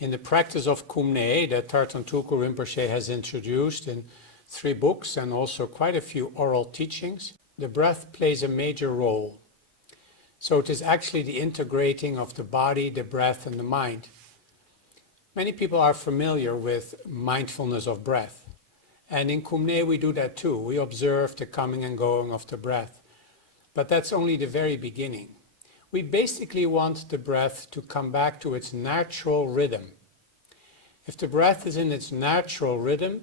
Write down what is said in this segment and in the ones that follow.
In the practice of Kum Nye that Tartan Tulku Rinpoche has introduced in 3 books and also quite a few oral teachings, the breath plays a major role. So it is actually the integrating of the body, the breath and the mind. Many people are familiar with mindfulness of breath. And in Kum Nye we do that too. We observe the coming and going of the breath. But that's only the very beginning. We basically want the breath to come back to its natural rhythm. If the breath is in its natural rhythm,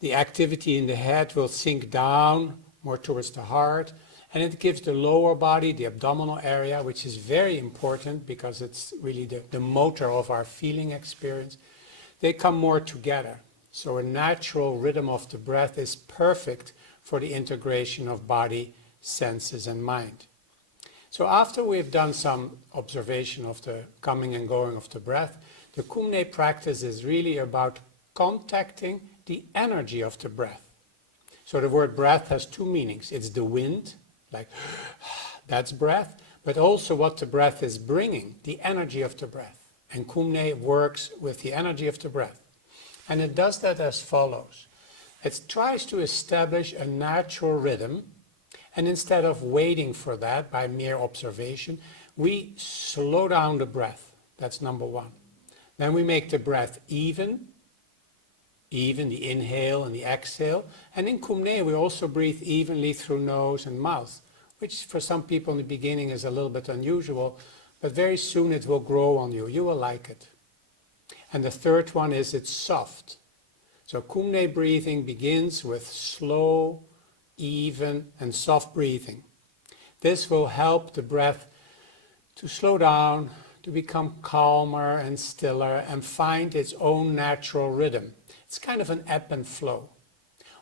the activity in the head will sink down more towards the heart, and it gives the lower body, the abdominal area, which is very important because it's really the motor of our feeling experience, they come more together. So a natural rhythm of the breath is perfect for the integration of body, senses and mind. So after we've done some observation of the coming and going of the breath, the Kum Nye practice is really about contacting the energy of the breath. So the word breath has 2 meanings. It's the wind, like that's breath, but also what the breath is bringing, the energy of the breath. And Kum Nye works with the energy of the breath. And it does that as follows. It tries to establish a natural rhythm, and instead of waiting for that by mere observation, we slow down the breath. That's number 1. Then we make the breath even the inhale and the exhale. And in Kum Nye we also breathe evenly through nose and mouth, which for some people in the beginning is a little bit unusual, but very soon it will grow on you. You will like it. And the third one is it's soft. So Kum Nye breathing begins with slow, even and soft breathing. This will help the breath to slow down, to become calmer and stiller and find its own natural rhythm. It's kind of an ebb and flow.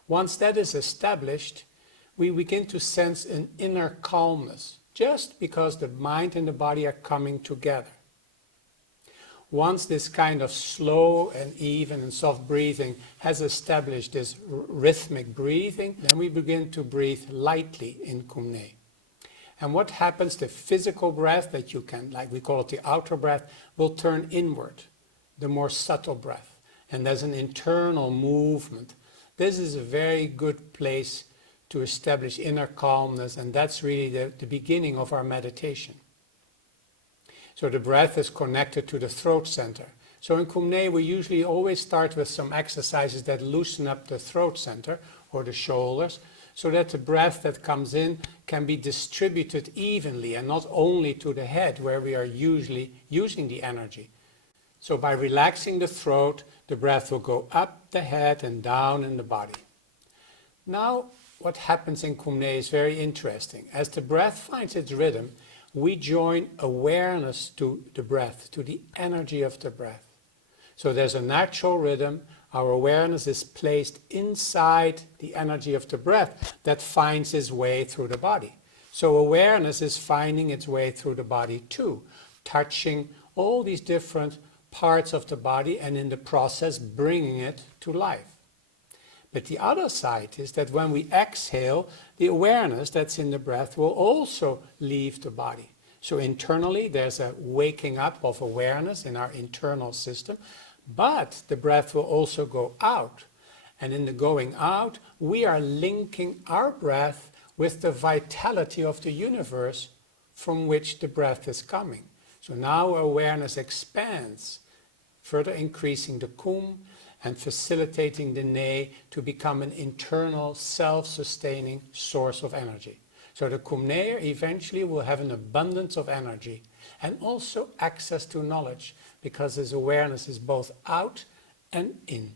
Once that is established, we begin to sense an inner calmness, just because the mind and the body are coming together. Once this kind of slow and even and soft breathing has established this rhythmic breathing, then we begin to breathe lightly in Kum Nye. And what happens, the physical breath that you can, like we call it the outer breath, will turn inward, the more subtle breath. And there's an internal movement. This is a very good place to establish inner calmness, and that's really the beginning of our meditation. So the breath is connected to the throat center. So in Kum Nye we usually always start with some exercises that loosen up the throat center or the shoulders, so that the breath that comes in can be distributed evenly and not only to the head where we are usually using the energy. So by relaxing the throat, the breath will go up the head and down in the body. Now what happens in Kum Nye is very interesting. As the breath finds its rhythm, we join awareness to the breath, to the energy of the breath. So there's a natural rhythm. Our awareness is placed inside the energy of the breath that finds its way through the body. So awareness is finding its way through the body too, touching all these different parts of the body and in the process bringing it to life. But the other side is that when we exhale, the awareness that's in the breath will also leave the body. So internally there's a waking up of awareness in our internal system, but the breath will also go out. And in the going out, we are linking our breath with the vitality of the universe from which the breath is coming. So now awareness expands, further increasing the Kum and facilitating the Nye to become an internal self-sustaining source of energy. So the Kum Nye eventually will have an abundance of energy and also access to knowledge, because his awareness is both out and in.